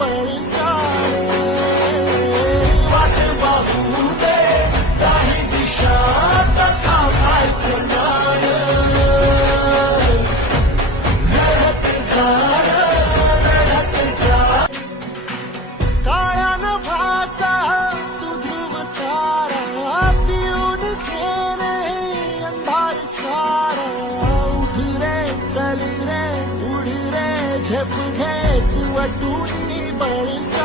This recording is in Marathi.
बळसारे वाट पाहू दे काही दिशा थांबायचं नाही लढत जाण लढत जा काळ्या नभाचा तू ध्रुव तारा पिऊन खेळे अंधार सारा उठ रे चल रे उड रे झेप घे किंवा टुनी बळसा